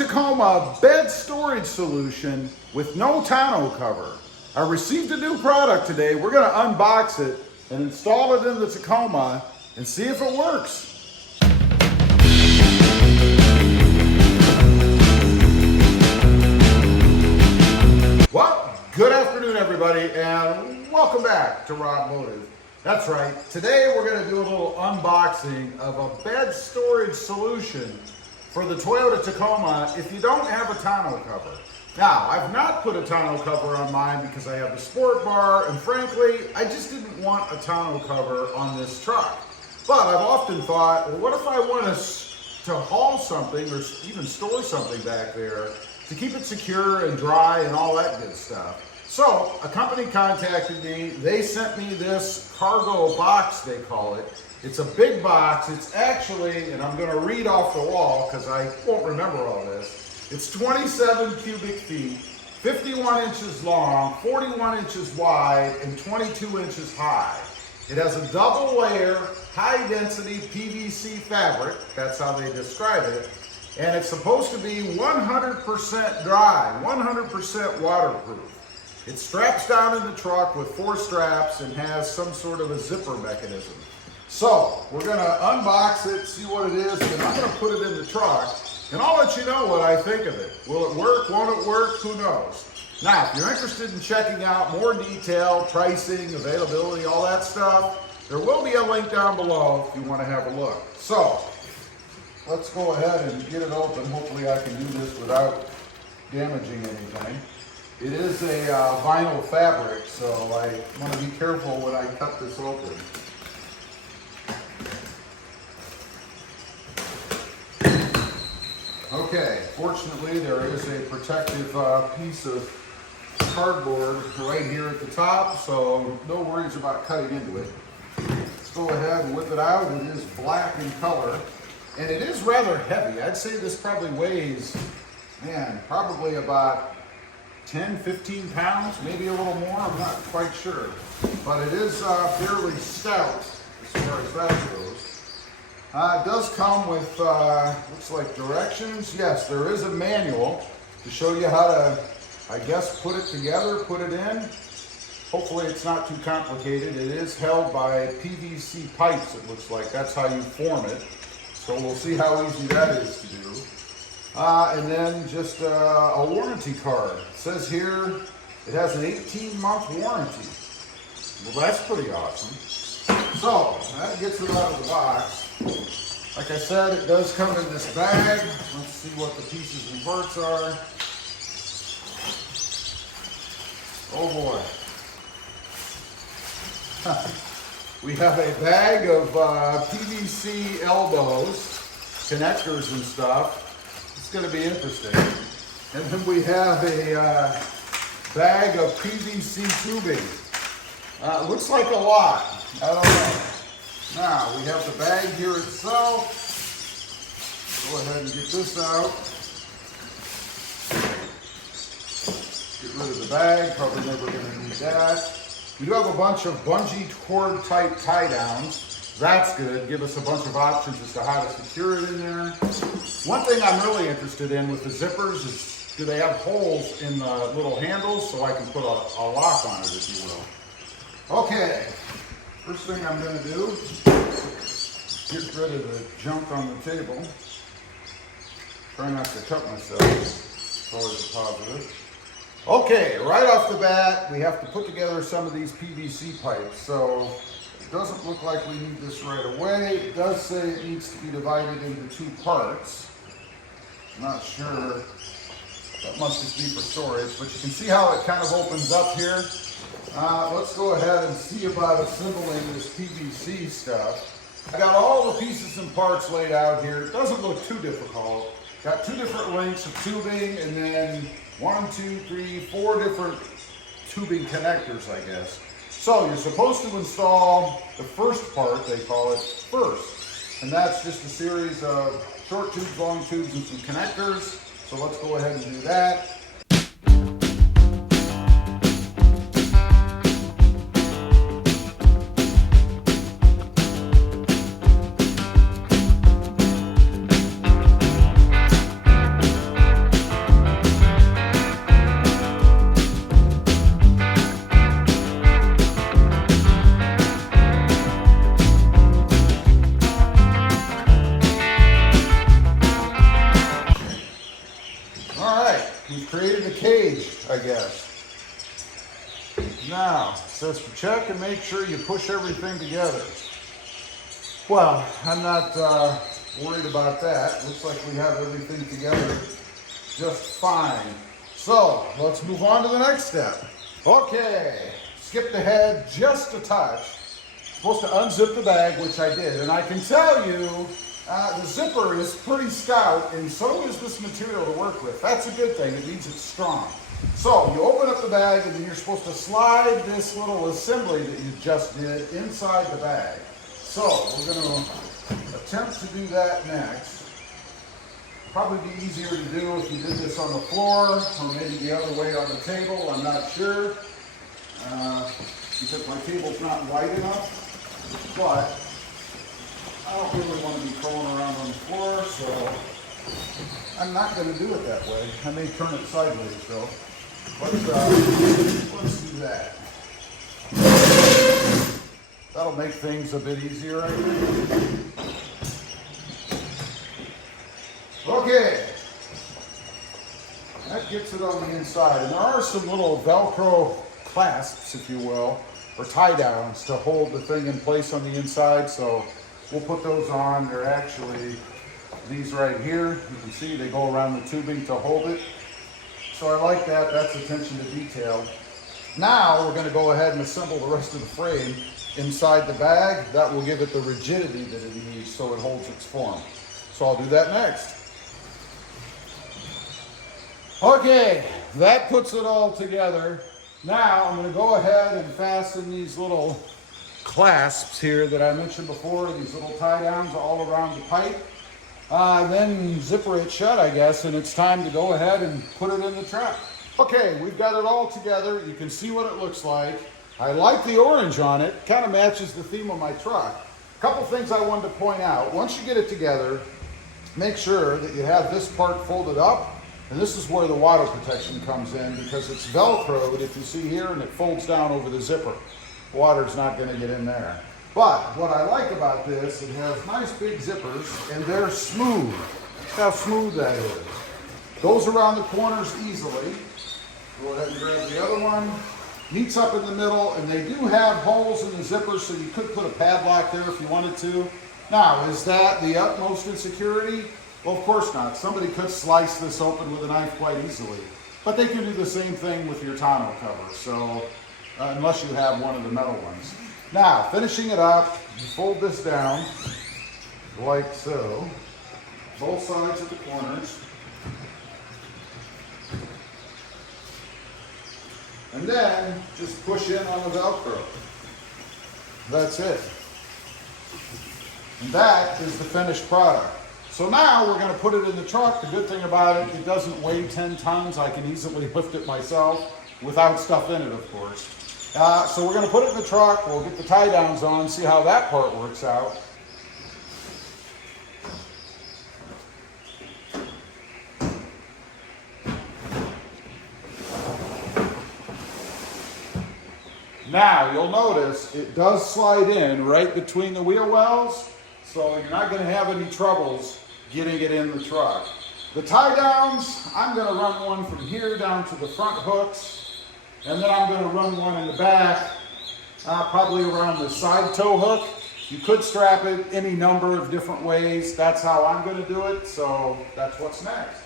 Tacoma Bed Storage Solution with no tonneau cover. I received a new product today. We're going to unbox it and install it in the Tacoma and see if it works. Well, good afternoon everybody and welcome back to RobMotive. That's right, today we're going to do a little unboxing of a bed storage solution for the Toyota Tacoma if you don't have a tonneau cover. Now, I've not put a tonneau cover on mine because I have the sport bar, and frankly, I just didn't want a tonneau cover on this truck. But I've often thought, well, what if I want to haul something or even store something back there to keep it secure and dry and all that good stuff? So a company contacted me. They sent me this cargo box, they call it. It's a big box. It's actually, and I'm going to read off the wall because I won't remember all this. It's 27 cubic feet, 51 inches long, 41 inches wide, and 22 inches high. It has a double layer, high density PVC fabric. That's how they describe it. And it's supposed to be 100% dry, 100% waterproof. It straps down in the truck with 4 straps and has some sort of a zipper mechanism. So we're going to unbox it, see what it is, and I'm going to put it in the truck, and I'll let you know what I think of it. Will it work? Won't it work? Who knows? Now, if you're interested in checking out more detail, pricing, availability, all that stuff, there will be a link down below if you want to have a look. So let's go ahead and get it open. Hopefully I can do this without damaging anything. It is a vinyl fabric, so I want to be careful when I cut this open. Okay, fortunately there is a protective piece of cardboard right here at the top, so no worries about cutting into it. Let's go ahead and whip it out. It is black in color, and it is rather heavy. I'd say this probably weighs, probably about 10, 15 pounds, maybe a little more, I'm not quite sure. But it is fairly stout as far as that goes. It does come with, looks like directions. Yes, there is a manual to show you how to, I guess, put it together, put it in. Hopefully it's not too complicated. It is held by PVC pipes, it looks like. That's how you form it. So we'll see how easy that is to do. And then just a warranty card. It says here it has an 18-month warranty. Well, that's pretty awesome. So that gets it out of the box. Like I said, it does come in this bag. Let's see what the pieces and parts are. Oh boy. We have a bag of PVC elbows, connectors and stuff. It's going to be interesting. And then we have a bag of PVC tubing. Looks like a lot. I don't know. Now, we have the bag here itself. Go ahead and get this out. Get rid of the bag. Probably never going to need that. We do have a bunch of bungee cord type tie downs. That's good. Give us a bunch of options as to how to secure it in there. One thing I'm really interested in with the zippers is, do they have holes in the little handles so I can put a lock on it, if you will. Okay, first thing I'm going to do, get rid of the junk on the table. Try not to cut myself. It's always a positive. Okay, right off the bat, we have to put together some of these PVC pipes. So it doesn't look like we need this right away. It does say it needs to be divided into 2 parts. I'm not sure. That must just be for storage, but you can see how it kind of opens up here. Let's go ahead and see about assembling this PVC stuff. I got all the pieces and parts laid out here. It doesn't look too difficult. Got 2 different lengths of tubing and then 4 different tubing connectors, I guess. So you're supposed to install the first part, they call it, first. And that's just a series of short tubes, long tubes, and some connectors. So let's go ahead and do that. we've created a cage, I guess. Now, it says to check and make sure you push everything together. Well, I'm not worried about that. Looks like we have everything together just fine. So, let's move on to the next step. Okay, skipped ahead just a touch. Supposed to unzip the bag, which I did, and I can tell you the zipper is pretty stout, and so is this material to work with. That's a good thing. It means it's strong. So you open up the bag, and then you're supposed to slide this little assembly that you just did inside the bag. So we're going to attempt to do that next. Probably be easier to do if you did this on the floor, or maybe the other way on the table. I'm not sure, because my table's not wide enough. But I don't really want to be crawling around on the floor, so I'm not going to do it that way. I may turn it sideways though. But let's do that. That'll make things a bit easier, I think. Okay. That gets it on the inside. And there are some little Velcro clasps, if you will, or tie downs to hold the thing in place on the inside. So we'll put those on. They're actually these right here. You can see they go around the tubing to hold it. So I like that. That's attention to detail. Now we're going to go ahead and assemble the rest of the frame inside the bag. That will give it the rigidity that it needs so it holds its form. So I'll do that next. Okay, that puts it all together. Now I'm going to go ahead and fasten these little clasps here that I mentioned before, these little tie downs all around the pipe. Then zipper it shut, I guess, and it's time to go ahead and put it in the truck. Okay, we've got it all together. You can see what it looks like. I like the orange on it. Kind of matches the theme of my truck. A couple things I wanted to point out. Once you get it together, make sure that you have this part folded up. And this is where the water protection comes in, because it's Velcroed, if you see here, and it folds down over the zipper. Water's not going to get in there. But what I like about this, it has nice big zippers, and they're smooth. Look how smooth that is. Goes around the corners easily. Go ahead and grab the other one. Meets up in the middle, and they do have holes in the zippers, so you could put a padlock there if you wanted to. Now, is that the utmost in security? Well, of course not. Somebody could slice this open with a knife quite easily. But they can do the same thing with your tonneau cover, so unless you have one of the metal ones. Now, finishing it up, you fold this down like so, both sides of the corners. And then just push in on the Velcro. That's it. And that is the finished product. So now we're going to put it in the truck. The good thing about it, it doesn't weigh 10 tons. I can easily lift it myself without stuff in it, of course. So we're going to put it in the truck. We'll get the tie downs on, see how that part works out. Now, you'll notice it does slide in right between the wheel wells, so you're not going to have any troubles getting it in the truck. The tie downs, I'm going to run one from here down to the front hooks, and then I'm going to run one in the back, probably around the side tow hook. You could strap it any number of different ways. That's how I'm going to do it, so that's what's next.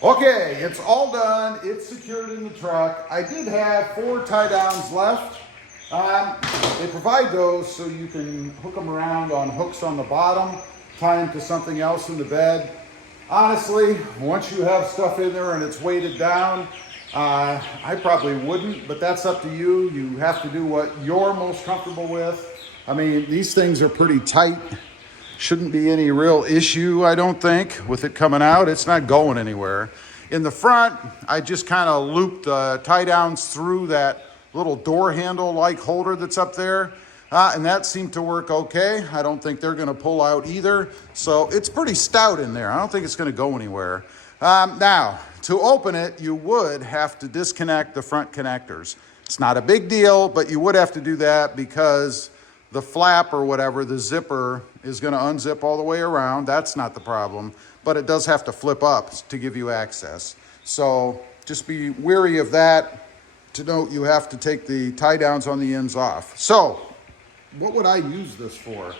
Okay, it's all done. It's secured in the truck. I did have 4 tie downs left. They provide those so you can hook them around on hooks on the bottom, tie them to something else in the bed. Honestly, once you have stuff in there and it's weighted down, I probably wouldn't, but that's up to you. You have to do what you're most comfortable with. I mean, these things are pretty tight. Shouldn't be any real issue, I don't think, with it coming out. It's not going anywhere. In the front, I just kind of looped the tie downs through that little door handle like holder that's up there. And that seemed to work okay. I don't think they're going to pull out either. So it's pretty stout in there. I don't think it's going to go anywhere. Now, to open it, you would have to disconnect the front connectors. It's not a big deal, but you would have to do that because the flap or whatever, the zipper, is going to unzip all the way around. That's not the problem, but it does have to flip up to give you access. So just be wary of that. To note, you have to take the tie downs on the ends off. So what would I use this for?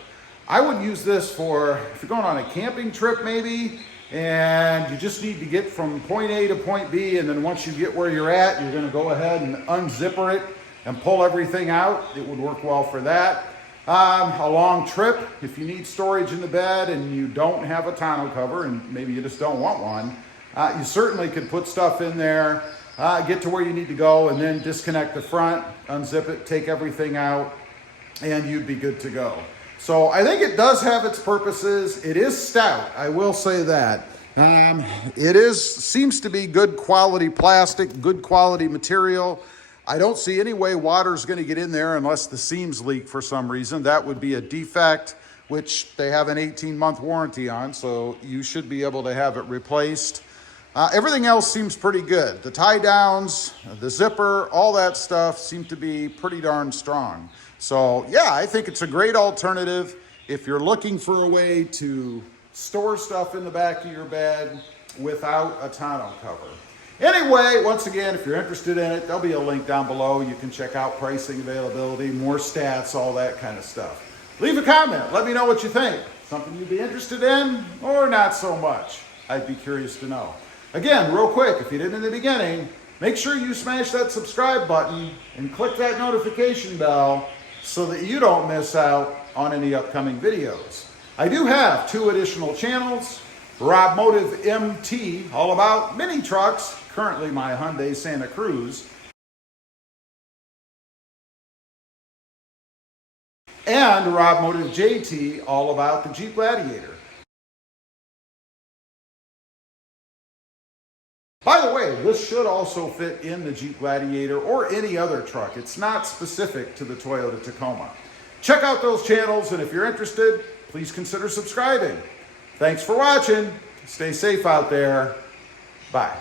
I would use this for, if you're going on a camping trip maybe, and you just need to get from point A to point B, and then once you get where you're at, you're gonna go ahead and unzipper it and pull everything out. It would work well for that. A long trip, if you need storage in the bed and you don't have a tonneau cover, and maybe you just don't want one, you certainly could put stuff in there, get to where you need to go, and then disconnect the front, unzip it, take everything out, and you'd be good to go. So I think it does have its purposes. It is stout, I will say that. Seems to be good quality plastic, good quality material. I don't see any way water's going to get in there unless the seams leak for some reason. That would be a defect, which they have an 18-month warranty on, so you should be able to have it replaced. Everything else seems pretty good. The tie downs, the zipper, all that stuff seem to be pretty darn strong. So yeah, I think it's a great alternative if you're looking for a way to store stuff in the back of your bed without a tonneau cover. Anyway, once again, if you're interested in it, there'll be a link down below. You can check out pricing, availability, more stats, all that kind of stuff. Leave a comment. Let me know what you think. Something you'd be interested in or not so much. I'd be curious to know. Again, real quick, if you didn't in the beginning, make sure you smash that subscribe button and click that notification bell so that you don't miss out on any upcoming videos. I do have 2 additional channels. RobMotive MT, all about mini trucks, currently my Hyundai Santa Cruz. And RobMotive JT, all about the Jeep Gladiator. By the way, this should also fit in the Jeep Gladiator or any other truck. It's not specific to the Toyota Tacoma. Check out those channels, and if you're interested, please consider subscribing. Thanks for watching. Stay safe out there. Bye.